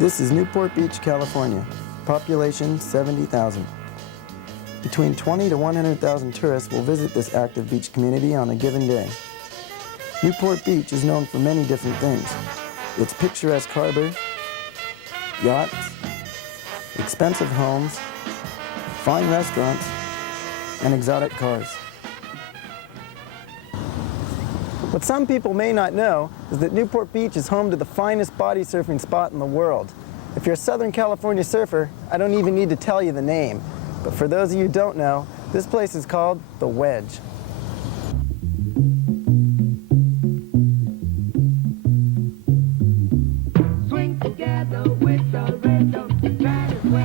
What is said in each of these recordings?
This is Newport Beach, California. Population 70,000. Between 20 to 100,000 tourists will visit this active beach community on a given day. Newport Beach is known for many different things. Its picturesque harbor, yachts, expensive homes, fine restaurants, and exotic cars. What some people may not know is that Newport Beach is home to the finest body surfing spot in the world. If you're a Southern California surfer, I don't even need to tell you the name. But for those of you who don't know, this place is called the Wedge.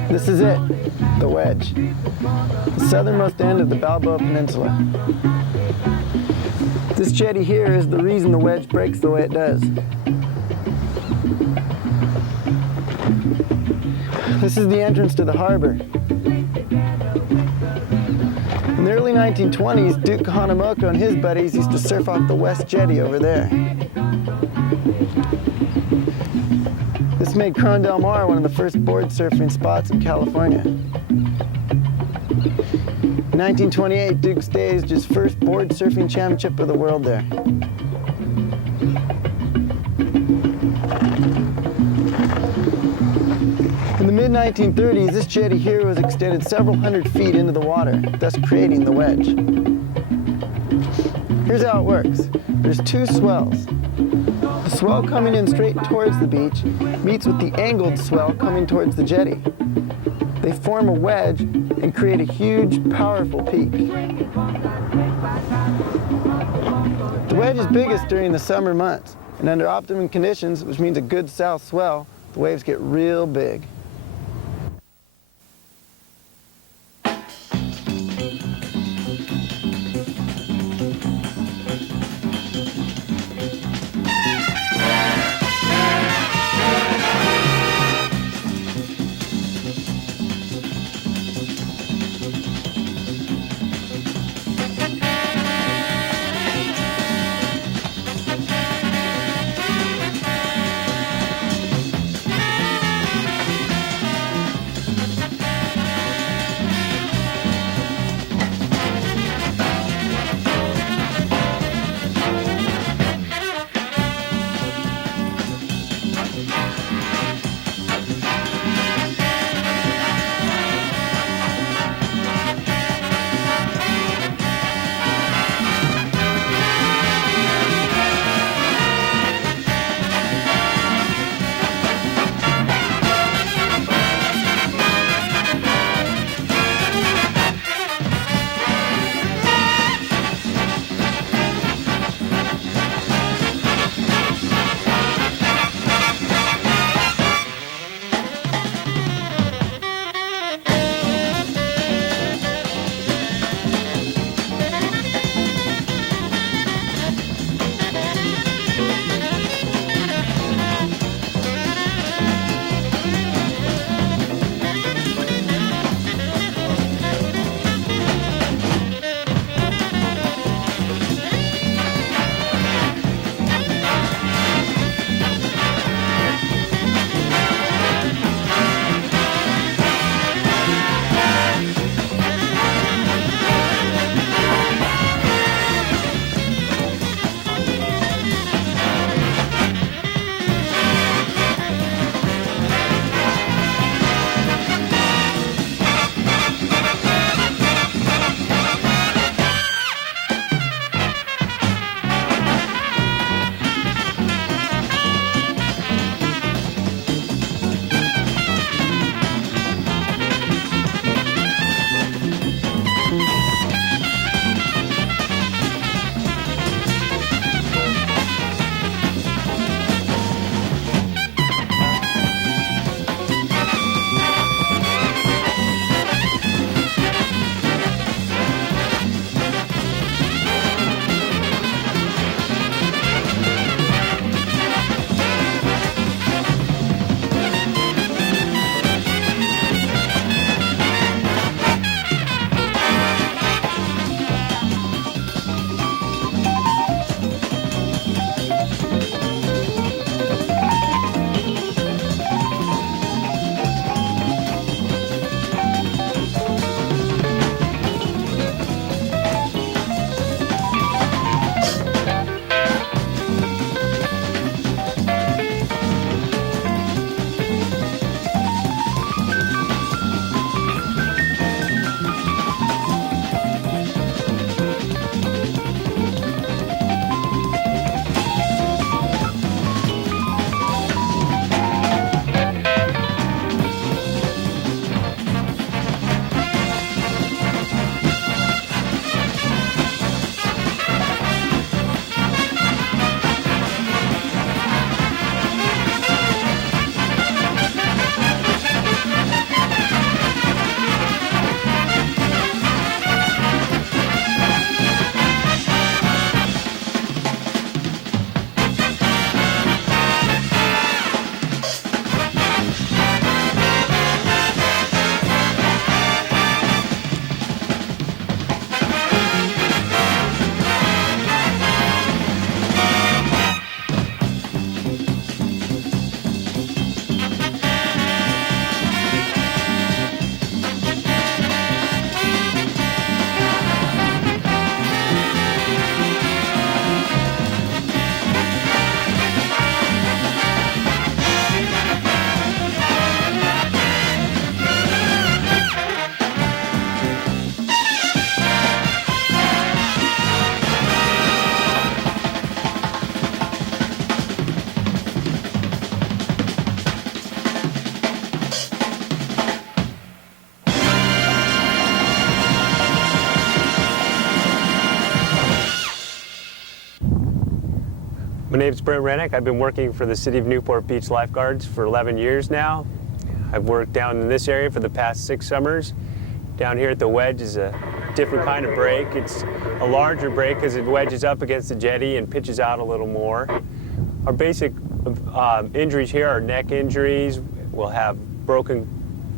This is it, the Wedge, the southernmost end of the Balboa Peninsula. This jetty here is the reason the Wedge breaks the way it does. This is the entrance to the harbor. In the early 1920s, Duke Kahanamoku and his buddies used to surf off the West Jetty over there. This made Corona del Mar one of the first board surfing spots in California. In 1928, Duke staged his first board surfing championship of the world there. In the mid-1930s, this jetty here was extended several hundred feet into the water, thus creating the Wedge. Here's how it works. There's two swells. The swell coming in straight towards the beach meets with the angled swell coming towards the jetty. They form a wedge and create a huge, powerful peak. The wedge is biggest during the summer months, and under optimum conditions, which means a good south swell, the waves get real big. My name's Brent Rennick. I've been working for the City of Newport Beach Lifeguards for 11 years now. I've worked down in this area for the past 6 summers. Down here at the Wedge is a different kind of break. It's a larger break because it wedges up against the jetty and pitches out a little more. Our basic injuries here are neck injuries. We'll have broken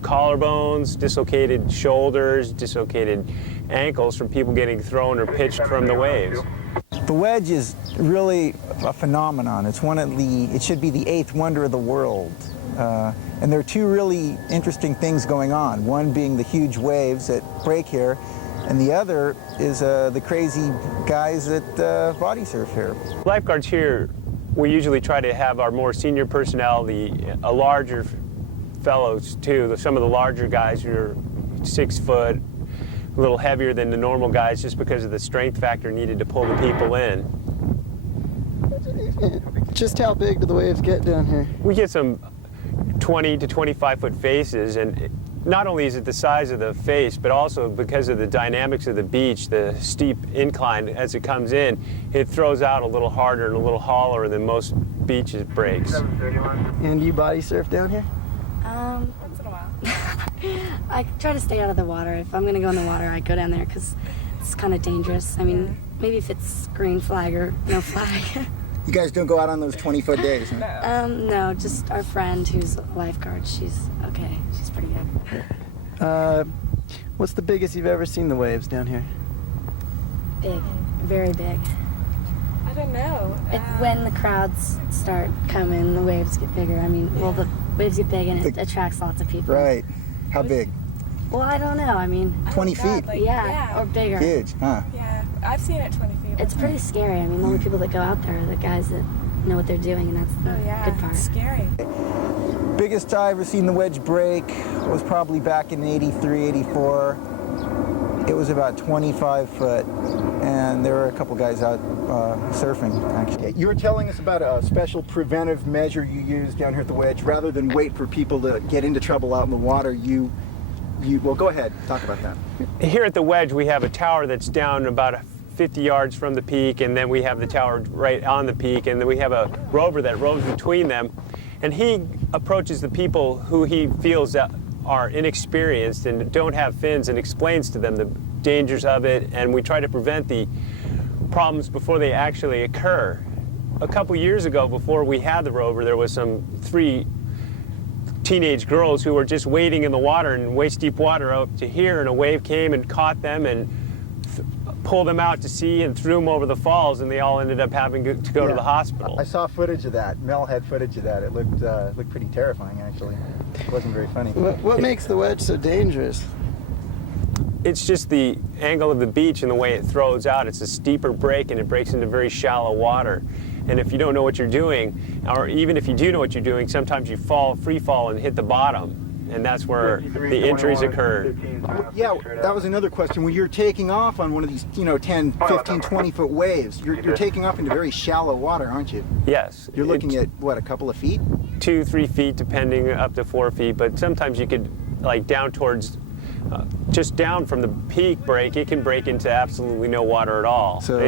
collarbones, dislocated shoulders, dislocated ankles from people getting thrown or pitched from the waves. The Wedge is really a phenomenon. It's it should be the 8th wonder of the world. And there are 2 really interesting things going on. One being the huge waves that break here, and the other is the crazy guys that body surf here. Lifeguards here, we usually try to have our more senior personnel, a larger fellows too. Some of the larger guys who are 6 foot, a little heavier than the normal guys just because of the strength factor needed to pull the people in. Just how big do the waves get down here? We get some 20 to 25 foot faces, and not only is it the size of the face, but also because of the dynamics of the beach, the steep incline as it comes in, it throws out a little harder and a little holler than most beaches breaks. And do you body surf down here? Once in a while. I try to stay out of the water. If I'm going to go in the water, I go down there because it's kind of dangerous. I mean, maybe if it's green flag or no flag. You guys don't go out on those 20-foot days, huh? No, just our friend who's a lifeguard. She's okay. She's pretty good. What's the biggest you've ever seen the waves down here? Big. Very big. I don't know. When the crowds start coming, the waves get bigger. I mean, well, the waves get big and it attracts lots of people. Right. How big? Well, I don't know. I mean, 20 feet? Like, yeah, or bigger. Huge, huh? Yeah, I've seen it 20 feet. It's pretty scary. I mean, the only people that go out there are the guys that know what they're doing, and that's the good part. It's scary. Biggest I ever seen the Wedge break was probably back in 83, 84. It was about 25 foot, and there were a couple guys out surfing, actually. You were telling us about a special preventive measure you use down here at the Wedge. Rather than wait for people to get into trouble out in the water, well, go ahead, talk about that. Here at the Wedge, we have a tower that's down about 50 yards from the peak, and then we have the tower right on the peak, and then we have a rover that roves between them, and he approaches the people who he feels that are inexperienced and don't have fins and explains to them the dangers of it, and we try to prevent the problems before they actually occur. A couple years ago, before we had the rover, there was 3 teenage girls who were just wading in the water in waist-deep water out to here, and a wave came and caught them and pulled them out to sea and threw them over the falls, and they all ended up having to go to the hospital. I saw footage of that. Mel had footage of that. It looked pretty terrifying, actually. It wasn't very funny. What makes the Wedge so dangerous? It's just the angle of the beach and the way it throws out. It's a steeper break, and it breaks into very shallow water. And if you don't know what you're doing, or even if you do know what you're doing, sometimes you free fall and hit the bottom. And that's where the injuries occur. Yeah, that was another question. When you're taking off on one of these, 10, 15, 20-foot waves, you're taking off into very shallow water, aren't you? Yes. You're looking at, what, a couple of feet? 2, 3 feet, depending, up to 4 feet. But sometimes you could, like down towards, just down from the peak break, it can break into absolutely no water at all. So,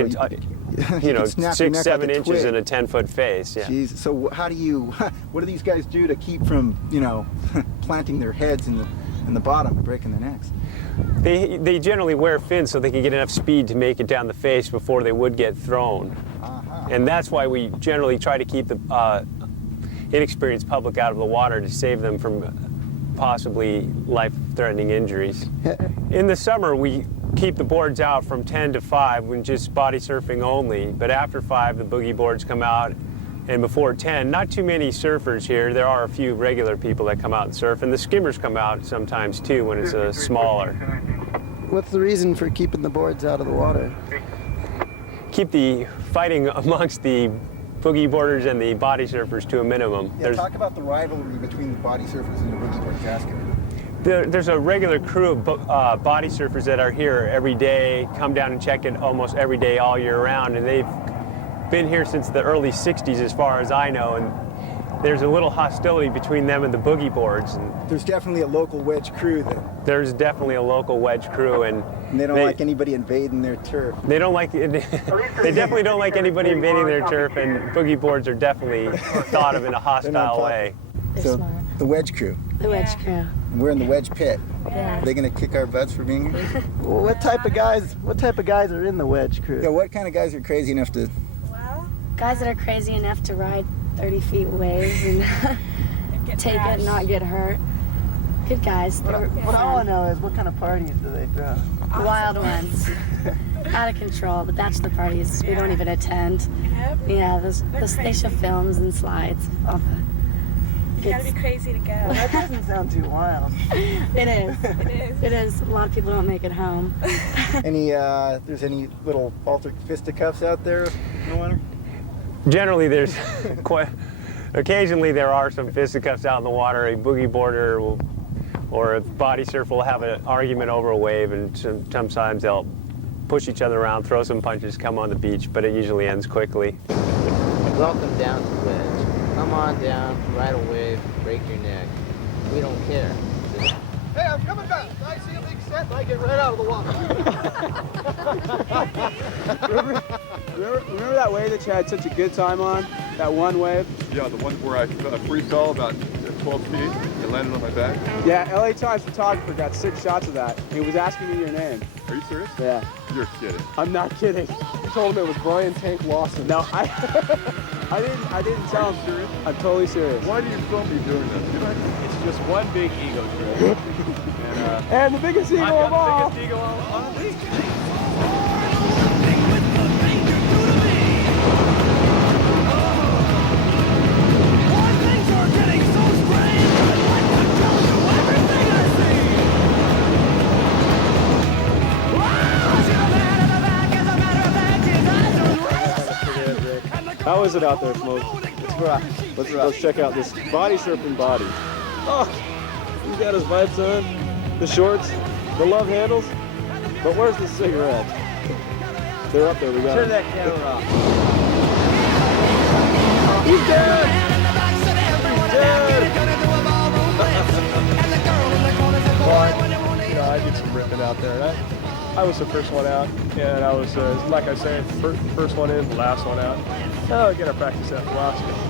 you know, 6, 7 inches in a 10-foot face. Yeah. Jeez. So what do these guys do to keep from, planting their heads in the bottom and breaking their necks? They generally wear fins so they can get enough speed to make it down the face before they would get thrown. And that's why we generally try to keep the inexperienced public out of the water to save them from possibly life-threatening injuries. In the summer, we keep the boards out from 10 to 5 when just body surfing only, but after 5 the boogie boards come out, and before 10, not too many surfers here. There are a few regular people that come out and surf, and the skimmers come out sometimes too when it's smaller. What's the reason for keeping the boards out of the water? Keep the fighting amongst the boogie boarders and the body surfers to a minimum. Yeah, talk about the rivalry between the body surfers and the boogie board casket. There's a regular crew of body surfers that are here every day, come down and check it almost every day all year round, and they've been here since the early 60s as far as I know, and there's a little hostility between them and the boogie boards. And There's definitely a local wedge crew then. there's definitely a local wedge crew, and And they don't like anybody invading their turf. they don't like they definitely don't like anybody invading their turf, and boogie boards are definitely thought of in a hostile way. They're So smart. the wedge crew. The wedge crew. And we're in the wedge pit. Yeah. Are they gonna kick our butts for being here? Well, what type of guys are in the wedge crew? Yeah, what kind of guys are crazy enough to Well, Guys that are crazy enough to ride 30 feet waves and get take it crashed. and not get hurt. Good guys. They're What I want to know is what kind of parties do they throw? wild ones. Out of control, but that's the parties we don't even attend. Yep. Yeah, they show films and slides. All the You gotta be crazy to go. That doesn't sound too wild. It is. It is. It is. A lot of people don't make it home. there's any little altered fisticuffs out there in the winter? Generally, there's occasionally there are some fisticuffs out in the water. A boogie boarder or a body surfer will have an argument over a wave, and sometimes they'll push each other around, throw some punches, come on the beach, but it usually ends quickly. Welcome down to Wedge. Come on down, ride a wave, break your neck. We don't care. Hey, I'm coming back. I see a big set and I get right out of the water. Remember that wave that you had such a good time on? That one wave? Yeah, the one where I free fell about 12 feet and landed on my back. Yeah, LA Times photographer got 6 shots of that. He was asking me your name. Are you serious? Yeah. You're kidding. I'm not kidding. You told him it was Brian Tank Lawson. No, I didn't tell him. Serious? I'm totally serious. Why do you film me doing this? You know, It's just one big ego trip. And the biggest ego of all. the biggest eagle on the beach. How is it out there, Smoke? It's rough. Let's check out this body surfing body. Oh, he's got his vibes on, the shorts, the love handles. But where's the cigarette? They're up there. We got. Turn that camera off. He's dead. He's dead. I did some ripping out there. I was the first one out, and I was, like I say, first one in, last one out. Oh, I got to practice that philosophy.